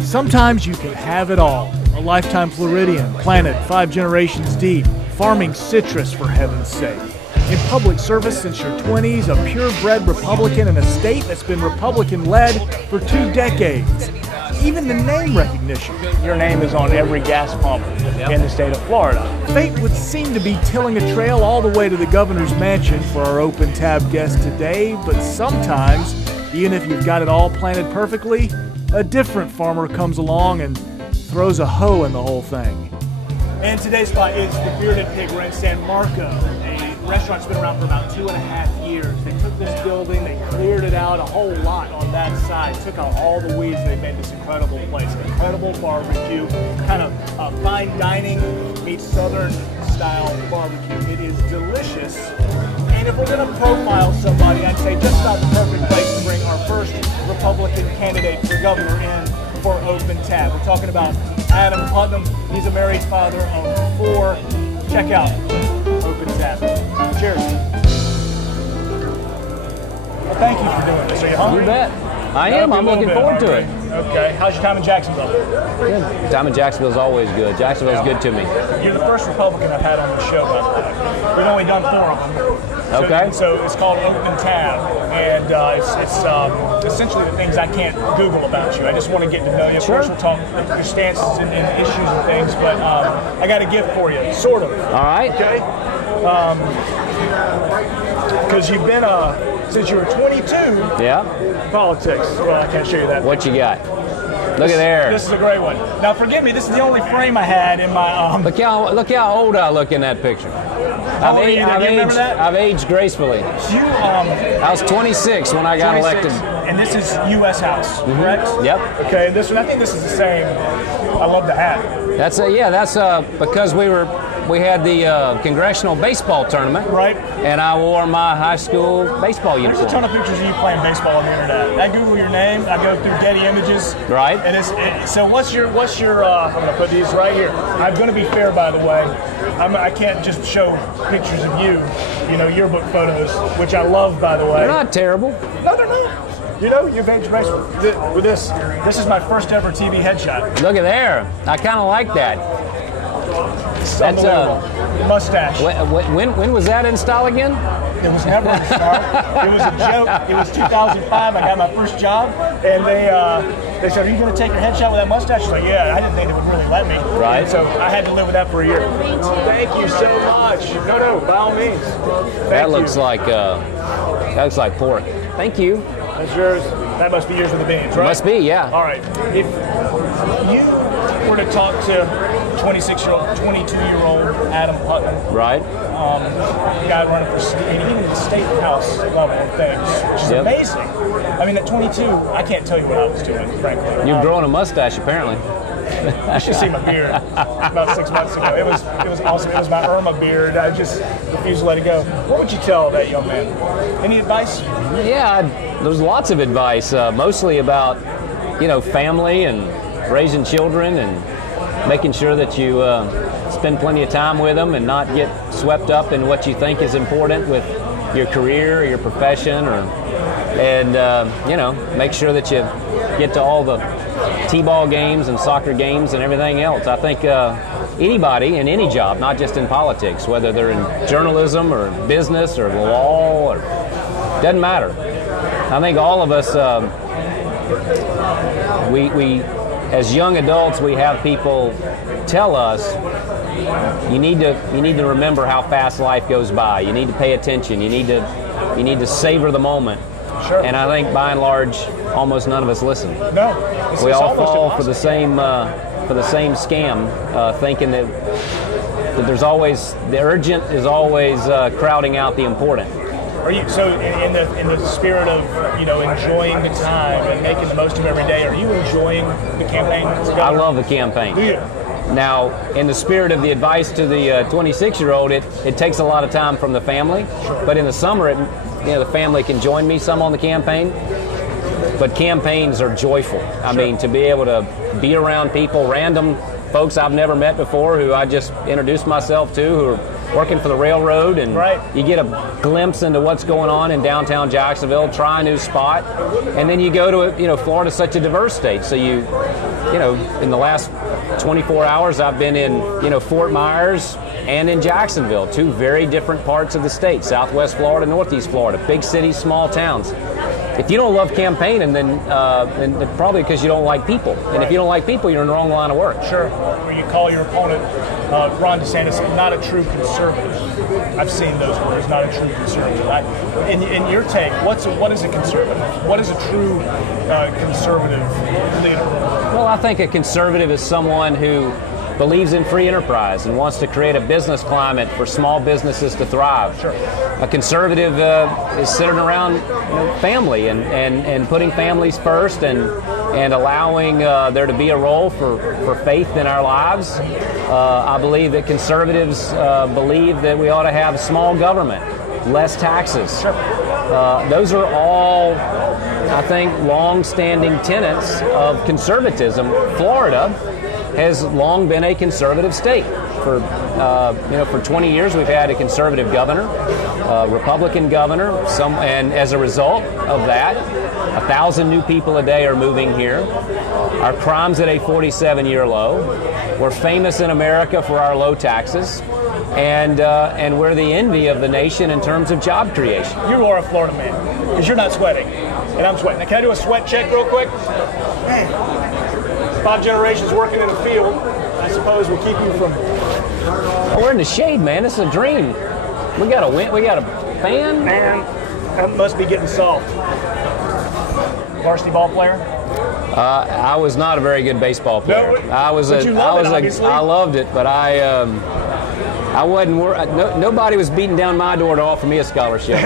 Sometimes you can have it all. A lifetime Floridian, planted 5 generations deep, farming citrus for heaven's sake. In public service since your 20s, a purebred Republican in a state that's been Republican-led for 2 decades. Even the name recognition. Your name is on every gas pump in the state of Florida. Fate would seem to be tilling a trail all the way to the governor's mansion for our open tab guest today, but sometimes, even if you've got it all planted perfectly, a different farmer comes along and throws a hoe in the whole thing. And today's spot is the Bearded Pig. We're in San Marco, a restaurant that's been around for about 2.5 years. They took this building, they cleared it out, a whole lot on that side, took out all the weeds, and they made this incredible place. Incredible barbecue, kind of fine dining meets southern style barbecue. It is delicious. And if we're going to profile somebody, I'd say just about the perfect place to bring our first Republican candidate for governor in for Open Tab. We're talking about Adam Putnam. He's a married father of 4. Check out Open Tab. Cheers. Well, thank you for doing this. Are you hungry? You bet. I am. I'm looking forward to it. Okay. How's your time in Jacksonville? Good. Time in Jacksonville is always good. Jacksonville's good to me. You're the first Republican I've had on the show, by the way. We've only done 4 of them. Okay. So it's called Open Tab, and it's essentially the things I can't Google about you. I just want to get to know you. Of course, we'll talk your stances and issues and things, but I got a gift for you, sort of. All right. Okay. Because you've been since you were 22. Yeah. Politics. Well, I can't show you that. What you got? Look at there. This is a great one. Now, forgive me. This is the only frame I had in my. Look how old I look in that picture. How old are you? Do you remember that? I've aged gracefully. I was 26 when I got 26, elected. and this is U.S. House, correct? Yep. Okay, and this one, I think this is the same. I love the hat. That's because we had the congressional baseball tournament. Right. And I wore my high school baseball uniform. There's a ton of pictures of you playing baseball on the internet. I Google your name. I go through Getty Images. Right. And so what's your? I'm going to put these right here. I'm going to be fair, by the way. I can't just show pictures of you, yearbook photos, which I love, by the way. They're not terrible. No, they're not. You've aged gracefully. With this is my first ever TV headshot. Look at there. I kind of like that. That's mustache. When was that in style again? It was never in style. It was a joke. It was 2005. I got my first job, and they said, "Are you going to take your headshot with that mustache?" I was like, "Yeah." I didn't think they would really let me. Right. And so I had to live with that for a year. Thank you so much. No, by all means. That looks like pork. Thank you. That's yours. That must be yours with the beans, right? Must be, yeah. All right. If you were to talk to 26-year-old, 22-year-old Adam Putnam, right? Guy running for state, and even the state house level of things, which is amazing. I mean, at 22, I can't tell you what I was doing, frankly. You've grown a mustache, apparently. You should see my beard about 6 months ago. It was awesome. It was my Irma beard. I just refused to let it go. What would you tell that young man? Any advice? Yeah, there's lots of advice, mostly about, family and raising children and making sure that you spend plenty of time with them and not get swept up in what you think is important with your career or your profession, and make sure that you get to all the t-ball games and soccer games and everything else. I think anybody in any job, not just in politics, whether they're in journalism or business or law, or doesn't matter. I think all of us, we as young adults, we have people tell us you need to remember how fast life goes by. You need to pay attention. You need to savor the moment. Sure. And I think by and large, almost none of us listen. No. We all fall for the same scam, thinking that there's always the urgent is always crowding out the important. Are you so in the spirit of enjoying the time and making the most of every day? Are you enjoying the campaign? I love the campaign. Do you? Now, in the spirit of the advice to the 26-year-old, it takes a lot of time from the family. Sure. But in the summer, the family can join me some on the campaign. But campaigns are joyful. I mean, to be able to be around people, random folks I've never met before, who I just introduced myself to, who are working for the railroad, and Right. you get a glimpse into what's going on in downtown Jacksonville, try a new spot, and then you go to, Florida's such a diverse state. So in the last 24 hours, I've been in, Fort Myers and in Jacksonville, two very different parts of the state, Southwest Florida, Northeast Florida, big cities, small towns. If you don't love campaigning, then probably because you don't like people. And if you don't like people, you're in the wrong line of work. Sure. Or you call your opponent, Ron DeSantis, not a true conservative. I've seen those words, not a true conservative. In your take, what is a conservative? What is a true conservative leader? Well, I think a conservative is someone who believes in free enterprise and wants to create a business climate for small businesses to thrive. Sure. A conservative is centered around family and putting families first and allowing there to be a role for faith in our lives. I believe that conservatives believe that we ought to have small government, less taxes. Sure. Those are all, I think, long-standing tenets of conservatism. Florida has long been a conservative state. For 20 years we've had a conservative governor, a Republican governor, and as a result of that, 1,000 new people a day are moving here. Our crime's at a 47-year low. We're famous in America for our low taxes, and we're the envy of the nation in terms of job creation. You are a Florida man, because you're not sweating, and I'm sweating. Now, can I do a sweat check real quick? 5 generations working in the field, I suppose, will keep you from... Oh, we're in the shade, man. This is a dream. We got a wind. We got a fan. Man, that must be getting soft. Varsity ball player? I was not a very good baseball player. No, but you love it, obviously. I loved it, but I wasn't. Nobody was beating down my door to offer me a scholarship.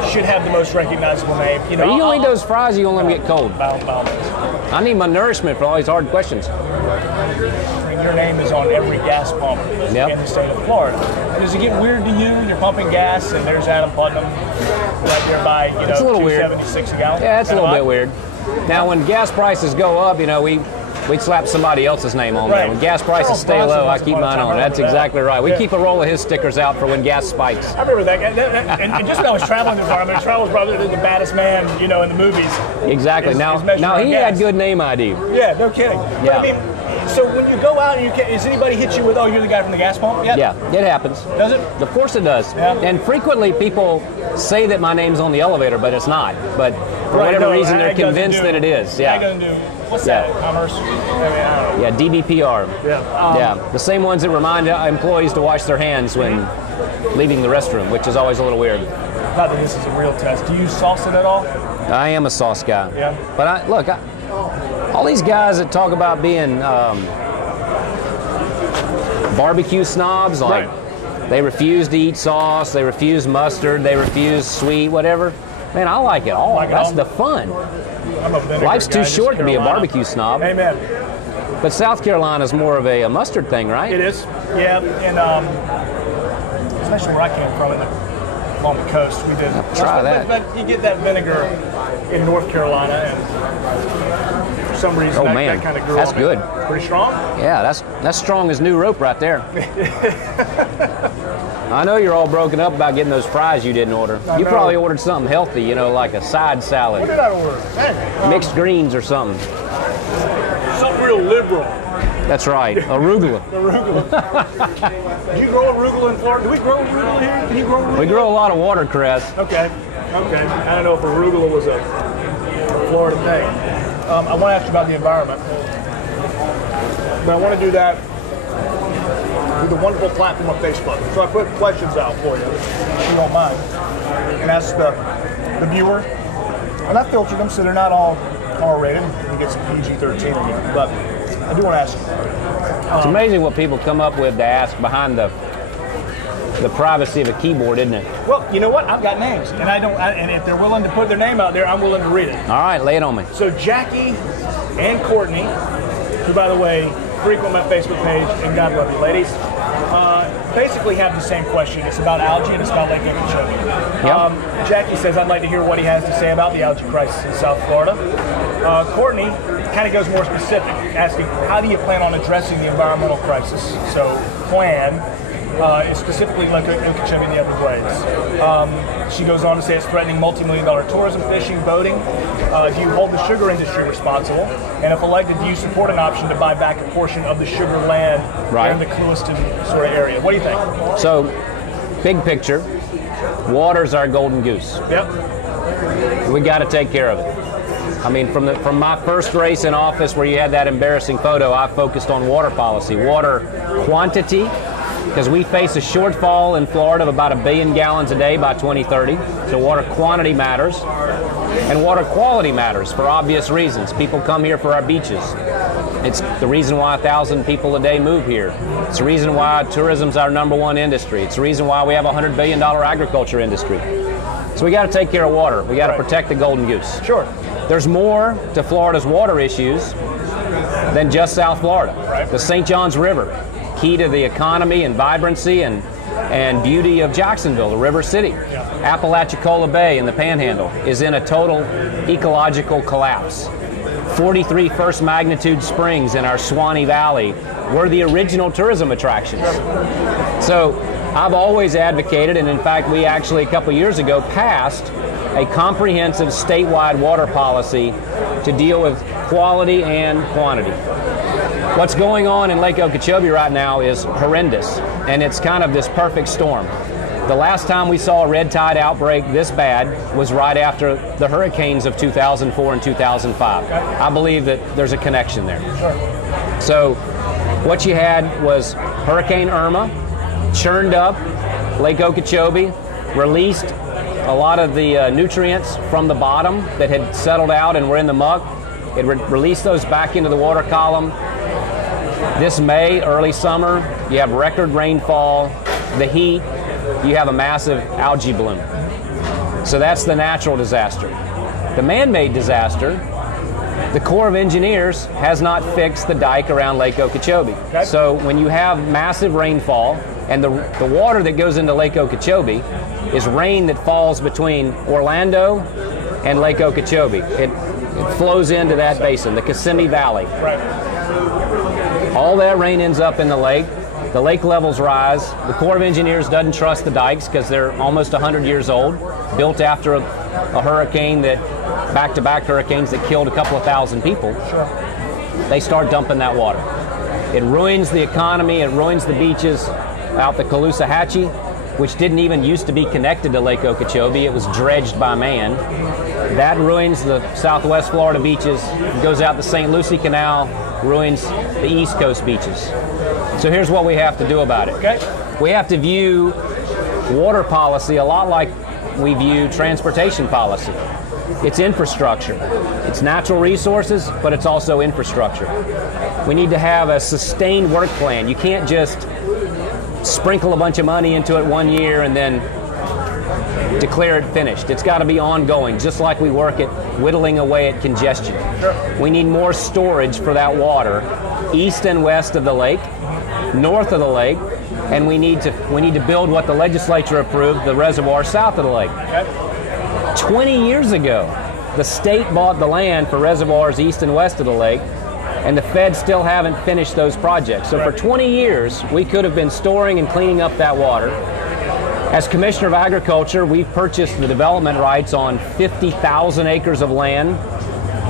You should have the most recognizable name. Are you gonna eat those fries? Or you gonna let them get cold? By all means. I need my nourishment for all these hard questions. Your name is on every gas pump in the state of Florida. And does it get weird to you? You're pumping gas, and there's Adam Putnam right there by, it's a little weird. $2.76 a gallon. Yeah, it's a little bit weird. Now, when gas prices go up, we'd slap somebody else's name on there. When gas prices stay low, I keep mine on. That's exactly right. We keep a roll of his stickers out for when gas spikes. I remember that. And just when I was traveling the environment, Travel's probably the baddest man, in the movies. Exactly. Now he had good name ID. Yeah, no kidding. Yeah. So when you go out, and does anybody hit you with, "Oh, you're the guy from the gas pump"? Yep. Yeah, it happens. Does it? Of course it does. Yeah. And frequently people say that my name's on the elevator, but it's not. But for whatever reason, they're convinced that it is. Yeah. What's that? Commerce? I don't know. Yeah, DBPR. Yeah. The same ones that remind employees to wash their hands when leaving the restroom, which is always a little weird. Not that this is a real test. Do you sauce it at all? I am a sauce guy. Yeah. But all these guys that talk about being barbecue snobs, like they refuse to eat sauce, they refuse mustard, they refuse sweet, whatever. Man, I like it all. That's the fun. I'm a vinegar Life's too guy, short to be a barbecue snob. Amen. But South Carolina's more of a mustard thing, right? It is. Yeah, and especially where I came from, along the coast, we did. Try that. But you get that vinegar in North Carolina, and for some reason that kind of grew That's on good. Me. Pretty strong? Yeah, that's strong as new rope right there. I know you're all broken up about getting those fries you didn't order. You probably ordered something healthy, like a side salad. What did I order? Hey, mixed greens or something. Something real liberal. That's right, arugula. Arugula. Do you grow arugula in Florida? Do we grow arugula here? Can you grow arugula? We grow a lot of watercress. Okay. I don't know if arugula was a Florida thing. I want to ask you about the environment. But I want to do that with a wonderful platform on Facebook. So I put questions out for you, if you don't mind, and ask the viewer. And I filtered them so they're not all R-rated. You get some PG-13 in here. But I do want to ask you. It's amazing what people come up with to ask behind the privacy of a keyboard, isn't it? Well, you know what? I've got names, and and if they're willing to put their name out there, I'm willing to read it. All right, lay it on me. So Jackie and Courtney, who, by the way, frequent my Facebook page, and God love you, ladies. Basically have the same question. It's about algae and it's about Lake Okeechobee. Yep. Jackie says, I'd like to hear what he has to say about the algae crisis in South Florida. Courtney kind of goes more specific, asking, how do you plan on addressing the environmental crisis? So plan is specifically Lake Okeechobee and the Everglades. She goes on to say it's threatening multi-million-dollar tourism, fishing, boating. Do you hold the sugar industry responsible? And if elected, do you support an option to buy back a portion of the sugar land in the Clewiston sort of area? What do you think? So, big picture, water's our golden goose. Yep. We got to take care of it. I mean, from my first race in office where you had that embarrassing photo, I focused on water policy, water quantity, because we face a shortfall in Florida of about 1 billion gallons a day by 2030. So water quantity matters, and water quality matters for obvious reasons. People come here for our beaches. It's the reason why 1,000 people a day move here. It's the reason why tourism's our #1 industry. It's the reason why we have a $100 billion agriculture industry. So we got to take care of water. We got to protect the golden goose. Sure. There's more to Florida's water issues than just South Florida. Right. The St. Johns River, key to the economy and vibrancy and beauty of Jacksonville, the River City. Yeah. Apalachicola Bay in the Panhandle is in a total ecological collapse. 43 first magnitude springs in our Swanee Valley were the original tourism attractions. So I've always advocated, and in fact we actually a couple years ago passed a comprehensive statewide water policy to deal with quality and quantity. What's going on in Lake Okeechobee right now is horrendous, and it's kind of this perfect storm. The last time we saw a red tide outbreak this bad was right after the hurricanes of 2004 and 2005. I believe that there's a connection there. Sure. So what you had was Hurricane Irma, churned up Lake Okeechobee, released a lot of the nutrients from the bottom that had settled out and were in the muck. It released those back into the water column. This May, early summer, you have record rainfall, the heat, you have a massive algae bloom. So that's the natural disaster. The man-made disaster, the Corps of Engineers has not fixed the dike around Lake Okeechobee. Okay. So when you have massive rainfall, and the water that goes into Lake Okeechobee is rain that falls between Orlando and Lake Okeechobee. It flows into that basin, the Kissimmee Valley. Right. All that rain ends up in the lake. The lake levels rise. The Corps of Engineers doesn't trust the dikes because they're almost 100 years old, built after a hurricane that, back-to-back hurricanes that killed a couple of thousand people. Sure. They start dumping that water. It ruins the economy, it ruins the beaches out the Caloosahatchee, which didn't even used to be connected to Lake Okeechobee. It was dredged by man. That ruins the Southwest Florida beaches, goes out the St. Lucie Canal, ruins the East Coast beaches. So here's what we have to do about it. Okay. We have to view water policy a lot like we view transportation policy. It's infrastructure. It's natural resources, but it's also infrastructure. We need to have a sustained work plan. You can't just sprinkle a bunch of money into it one year and then declare it finished. It's got to be ongoing, just like we work at whittling away at congestion. Sure. We need more storage for that water east and west of the lake, north of the lake, and we need to build what the legislature approved, the reservoir south of the lake. Okay. 20 years ago, the state bought the land for reservoirs east and west of the lake, and the feds still haven't finished those projects. So for 20 years, we could have been storing and cleaning up that water. As Commissioner of Agriculture, we've purchased the development rights on 50,000 acres of land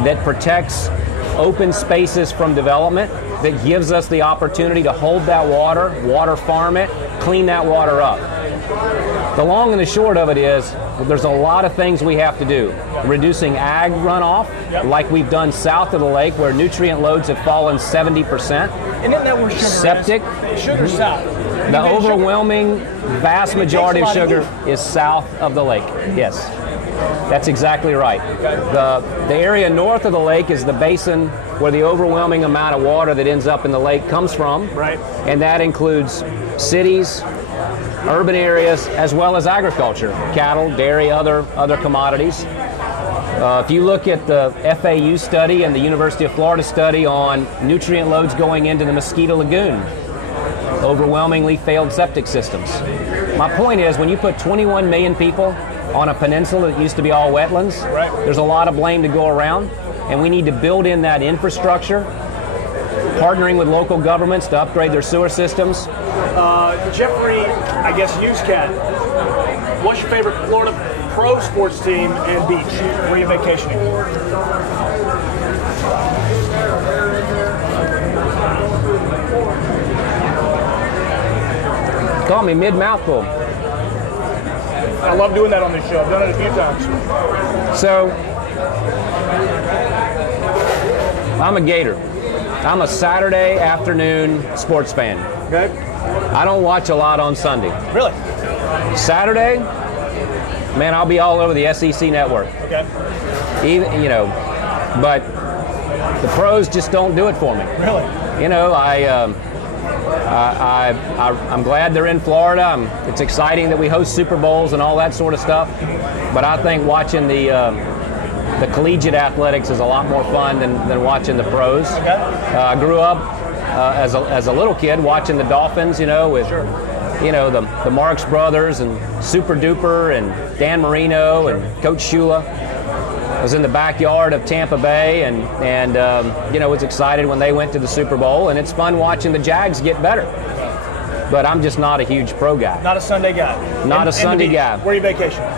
that protects open spaces from development, that gives us the opportunity to hold that water farm it, clean that water up. The long and the short of it is, there's a lot of things we have to do. Reducing ag runoff, like we've done south of the lake, where nutrient loads have fallen 70%. And isn't that where sugar Septic. is? Sugar's south. The overwhelming vast majority of sugar is south of the lake. Yes, that's exactly right. The area north of the lake is the basin where the overwhelming amount of water that ends up in the lake comes from. Right. And that includes cities, urban areas, as well as agriculture, cattle, dairy, other commodities. If you look at the FAU study and the University of Florida study on nutrient loads going into the Mosquito Lagoon, overwhelmingly failed septic systems. My point is, when you put 21 million people on a peninsula that used to be all wetlands, right, there's a lot of blame to go around, and we need to build in that infrastructure, partnering with local governments to upgrade their sewer systems. Jeffrey, I guess Newscat, what's your favorite Florida pro sports team and beach? Where are you vacationing? Call me mid-mouthful. I love doing that on this show. I've done it a few times. So, I'm a Gator. I'm a Saturday afternoon sports fan. Okay. I don't watch a lot on Sunday. Really? Saturday, man, I'll be all over the SEC network. Okay. Even, but the pros just don't do it for me. Really? I'm glad they're in Florida. It's exciting that we host Super Bowls and all that sort of stuff. But I think watching the collegiate athletics is a lot more fun than watching the pros. Okay. I grew up as a little kid watching the Dolphins, with Sure. The Marx brothers and Super Duper and Dan Marino and Coach Shula. I was in the backyard of Tampa Bay and was excited when they went to the Super Bowl, and it's fun watching the Jags get better. But I'm just not a huge pro guy. Not a Sunday guy. Not a Sunday guy. Where are you vacationing?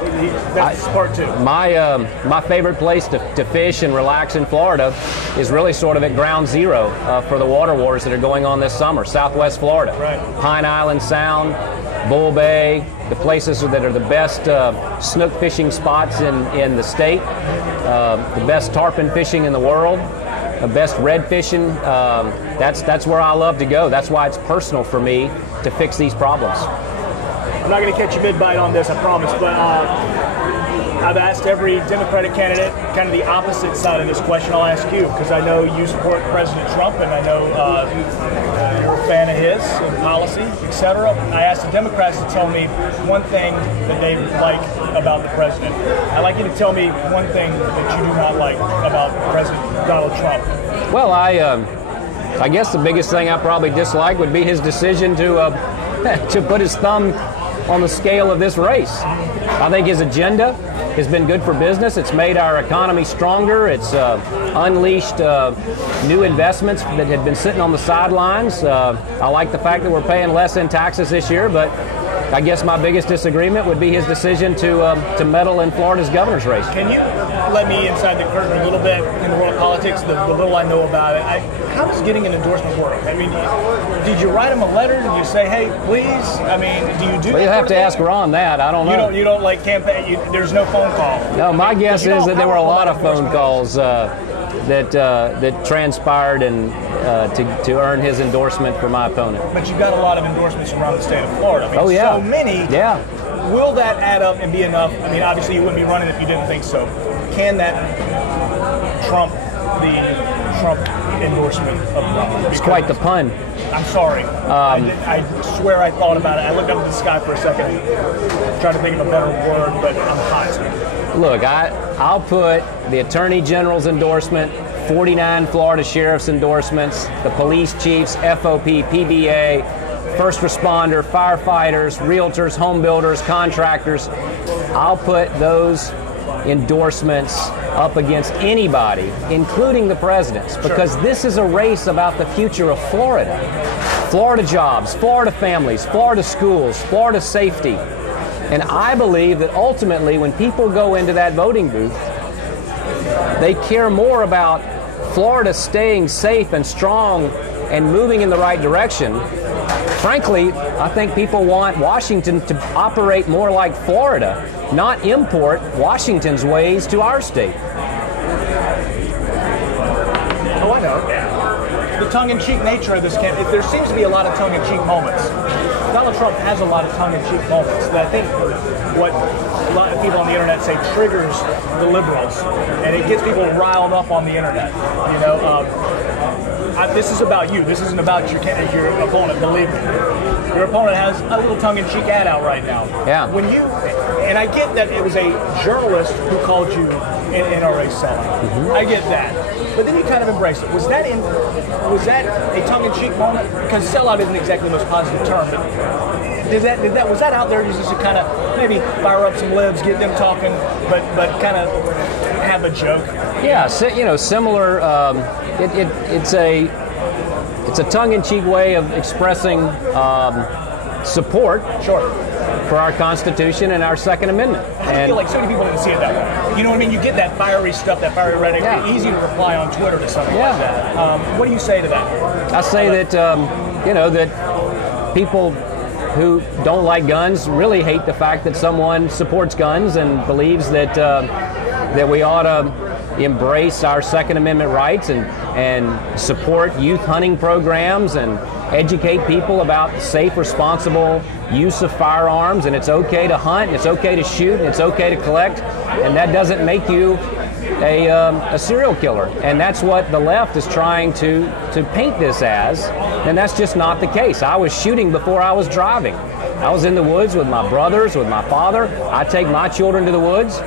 That's part two. My favorite place to fish and relax in Florida is really sort of at ground zero for the water wars that are going on this summer. Southwest Florida. Right. Pine Island Sound, Bull Bay, the places that are the best snook fishing spots in the state, the best tarpon fishing in the world, the best red fishing. That's where I love to go. That's why it's personal for me to fix these problems. I'm not going to catch you mid-bite on this, I promise, but I've asked every Democratic candidate kind of the opposite side of this question. I'll ask you, because I know you support President Trump, and I know you're a fan of his and policy, etc. I asked the Democrats to tell me one thing that they like about the president. I'd like you to tell me one thing that you do not like about President Donald Trump. Well, I guess the biggest thing I probably dislike would be his decision to put his thumb on the scale of this race. I think his agenda has been good for business. It's made our economy stronger. It's unleashed new investments that had been sitting on the sidelines. I like the fact that we're paying less in taxes this year, but I guess my biggest disagreement would be his decision to meddle in Florida's governor's race. Can you let me inside the curtain a little bit in the world of politics, the little I know about it? How does getting an endorsement work? I mean, did you write him a letter? Did you say, hey, please? I mean, do you do that? Well, you have to ask Ron that. I don't know. You don't like campaign? There's no phone call? No, my guess is that there were a lot of phone calls that transpired and to earn his endorsement for my opponent. But you've got a lot of endorsements around the state of Florida. I mean, oh, yeah. So many. Yeah. Will that add up and be enough? I mean, obviously you wouldn't be running if you didn't think so. Can that trump the Trump endorsement of Trump? It's quite the pun. I'm sorry. I swear I thought about it. I looked up at the sky for a second, trying to think of a better word, but I'm hot. Look, I'll put the Attorney General's endorsement, 49 Florida Sheriff's endorsements, the police chiefs, FOP, PBA, first responder, firefighters, realtors, home builders, contractors. I'll put those endorsements up against anybody, including the president's, because this is a race about the future of Florida. Florida jobs, Florida families, Florida schools, Florida safety. And I believe that ultimately when people go into that voting booth, they care more about Florida staying safe and strong and moving in the right direction. Frankly, I think people want Washington to operate more like Florida, not import Washington's ways to our state. Oh, I know. The tongue-in-cheek nature of this campaign, there seems to be a lot of tongue-in-cheek moments. Donald Trump has a lot of tongue-in-cheek moments that I think what a lot of people on the internet say triggers the liberals, and it gets people riled up on the internet. You know, this is about you. This isn't about your opponent. Believe me, your opponent has a little tongue-in-cheek ad out right now. Yeah. When you And I get that it was a journalist who called you an NRA sellout. I get that. But then you kind of embraced it. Was that a tongue-in-cheek moment? Because sellout isn't exactly the most positive term. But was that out there just to kind of maybe fire up some libs, get them talking, but kind of have a joke? Yeah, similar. It's a tongue-in-cheek way of expressing support. Sure. For our Constitution and our Second Amendment. I feel like so many people didn't see it that way. You know what I mean? You get that fiery stuff, that fiery rhetoric. Yeah. It's easy to reply on Twitter to something like that. What do you say to that? I say that that people who don't like guns really hate the fact that someone supports guns and believes that that we ought to embrace our Second Amendment rights and support youth hunting programs and educate people about safe, responsible use of firearms, and it's okay to hunt, and it's okay to shoot, and it's okay to collect, and that doesn't make you a serial killer. And that's what the left is trying to paint this as, and that's just not the case. I was shooting before I was driving. I was in the woods with my brothers, with my father. I take my children to the woods,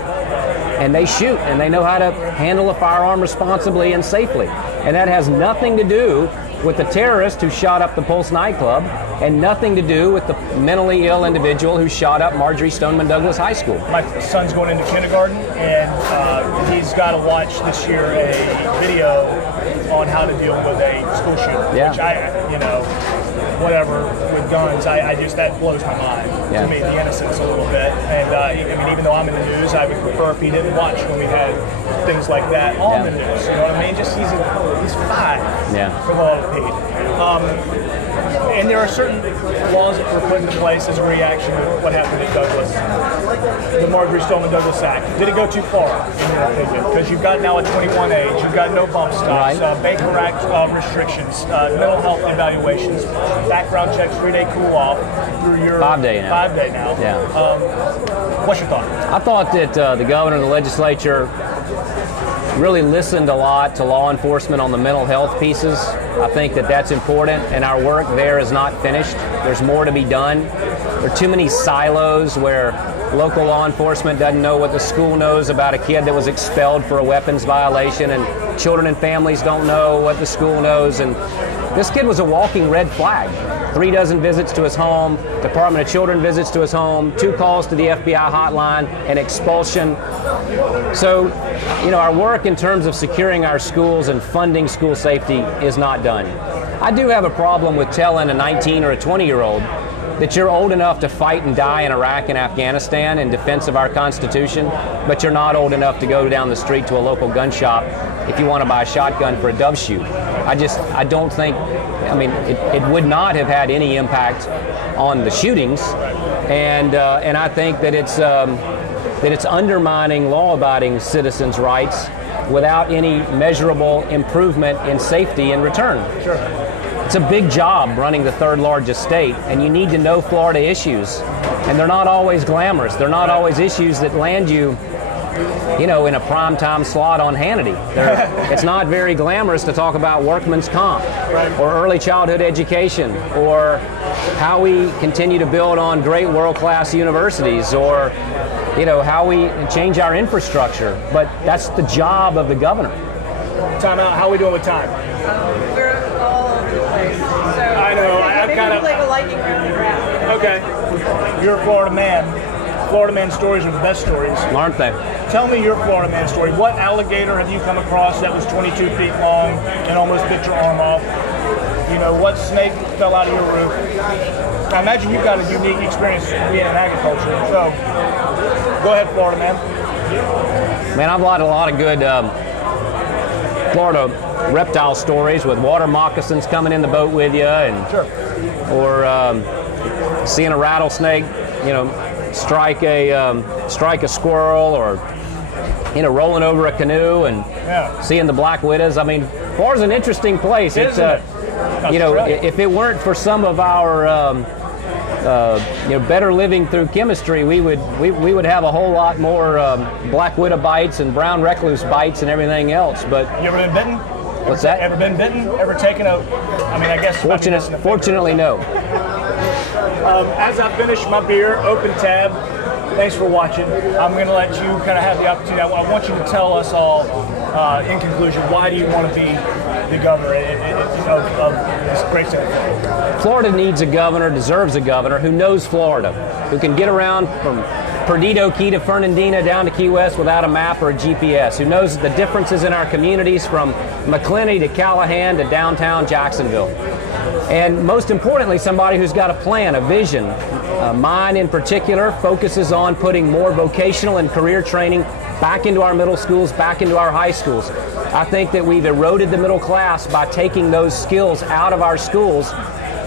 and they shoot, and they know how to handle a firearm responsibly and safely. And that has nothing to do with the terrorist who shot up the Pulse nightclub, and nothing to do with the mentally ill individual who shot up Marjorie Stoneman Douglas High School. My son's going into kindergarten, and he's got to watch this year a video on how to deal with a school shooter. Yeah. Which whatever with guns, I just, that blows my mind. Yeah. To me, the innocence a little bit. And I mean, even though I'm in the news, I would prefer if he didn't watch when we had things like that on the news. You know what I mean? Just he's 5. Yeah. For the love of Pete. And there are certain laws that were put into place as a reaction to what happened at Douglas. The Marjorie Stoneman Douglas Act. Did it go too far, in your opinion? Because you've got now a 21 age, you've got no bump stops, Right. Baker Act restrictions, mental health evaluations, background checks, 3-day cool-off through your 5-day now. 5-day now. Yeah. What's your thought? I thought that the governor and the legislature really listened a lot to law enforcement on the mental health pieces. I think that that's important, and our work there is not finished. There's more to be done. There are too many silos where local law enforcement doesn't know what the school knows about a kid that was expelled for a weapons violation, and children and families don't know what the school knows. And this kid was a walking red flag. 3 dozen visits to his home, Department of Children visits to his home, 2 calls to the FBI hotline, an expulsion. So, our work in terms of securing our schools and funding school safety is not done. I do have a problem with telling a 19 or a 20-year-old that you're old enough to fight and die in Iraq and Afghanistan in defense of our Constitution, but you're not old enough to go down the street to a local gun shop if you want to buy a shotgun for a dove shoot. I don't think, it would not have had any impact on the shootings, and I think that it's undermining law-abiding citizens' rights without any measurable improvement in safety in return. Sure. It's a big job running the 3rd largest state, and you need to know Florida issues, and they're not always glamorous. They're not always issues that land you in a primetime slot on Hannity. It's not very glamorous to talk about workman's comp, right, or early childhood education, or how we continue to build on great world-class universities, or how we change our infrastructure. But that's the job of the governor. Time out. How are we doing with time? We're all over the place. So I know. I'm kind of like a lightning round and round. Okay. You're a Florida man. Florida man stories are the best stories. Aren't they? Tell me your Florida man story. What alligator have you come across that was 22 feet long and almost bit your arm off? What snake fell out of your roof? I imagine you've got a unique experience being in agriculture. So, go ahead, Florida man. Man, I've had a lot of good Florida reptile stories with water moccasins coming in the boat with you, and sure, or seeing a rattlesnake, strike a squirrel, or rolling over a canoe, and seeing the black widows. Florida's an interesting place. It's if it weren't for some of our better living through chemistry, we would have a whole lot more black widow bites and brown recluse bites and everything else. But you ever been bitten? What's that? Ever been bitten? Ever taken a? I guess. Fortunately, no. As I finish my beer, open tab, thanks for watching. I'm going to let you kind of have the opportunity. I want you to tell us all, in conclusion, why do you want to be the governor of this great state of Florida? Florida needs a governor, deserves a governor who knows Florida, who can get around from Perdido Key to Fernandina down to Key West without a map or a GPS, who knows the differences in our communities from McClenny to Callahan to downtown Jacksonville. And most importantly, somebody who's got a plan, a vision. Mine in particular focuses on putting more vocational and career training back into our middle schools, back into our high schools. I think that we've eroded the middle class by taking those skills out of our schools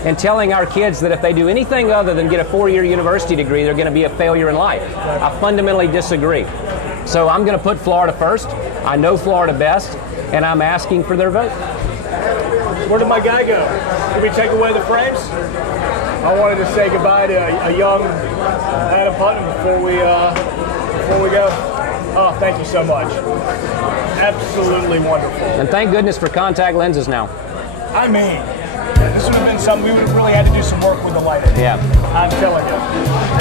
and telling our kids that if they do anything other than get a 4-year university degree, they're going to be a failure in life. I fundamentally disagree. So I'm going to put Florida first. I know Florida best, and I'm asking for their vote. Where did my guy go? Did we take away the frames? I wanted to say goodbye to a young Adam Putnam before we go. Oh, thank you so much. Absolutely wonderful. And thank goodness for contact lenses now. I mean, this would have been something we would have really had to do some work with the lighting. Yeah. I'm telling you.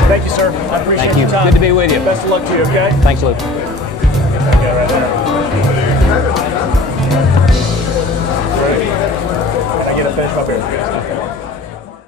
Thank you, sir. I appreciate Thank you. your time. Good to be with you. Best of luck to you, okay? Thanks, Lew. Okay, right there. Can I get a finish my beer?